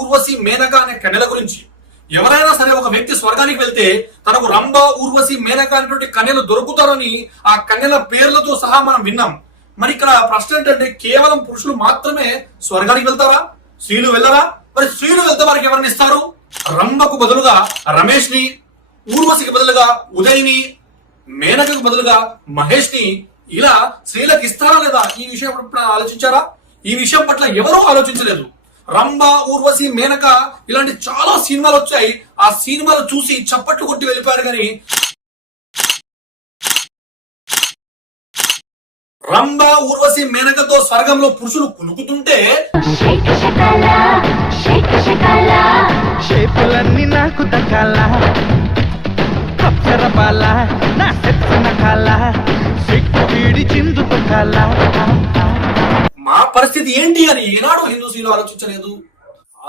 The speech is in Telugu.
ఊర్వశి మేనక అనే కన్యల గురించి. ఎవరైనా సరే ఒక వ్యక్తి స్వర్గానికి వెళ్తే తనకు రంభ ఊర్వశి మేనక అనేటువంటి కన్యలు దొరుకుతారని ఆ కన్యల పేర్లతో సహా మనం విన్నాం. మరి ఇక్కడ ప్రశ్న ఏంటంటే, కేవలం పురుషులు మాత్రమే స్వర్గానికి వెళ్తారా? స్త్రీలు వెళ్ళరా? మరి స్త్రీలు వెళ్తే వారికి ఎవరిని ఇస్తారు? రంభకు బదులుగా రమేష్ ని, ఊర్వశికి బదులుగా ఉదయ్ని, మేనకకు బదులుగా మహేష్ ని ఇలా స్త్రీలకు ఇస్తారా లేదా? ఈ విషయం ఆలోచించారా? ఈ విషయం పట్ల ఎవరూ ఆలోచించలేదు. రంభ, ఊర్వశి, మేనక ఇలాంటి చాలా సినిమాలు వచ్చాయి. ఆ సినిమాలు చూసి చప్పట్లు కొట్టి వెళ్ళిపోయారు. కానీ రంభ, ఊర్వశి, మేనకతో స్వర్గంలో పురుషులు కులుకుతుంటే నాకు దక్కాల నా సెప్సిన కాల చిందుతో కాల మా పరిస్థితి ఏంటి అని ఏనాడు హిందూ స్త్రీలు ఆలోచించలేదు.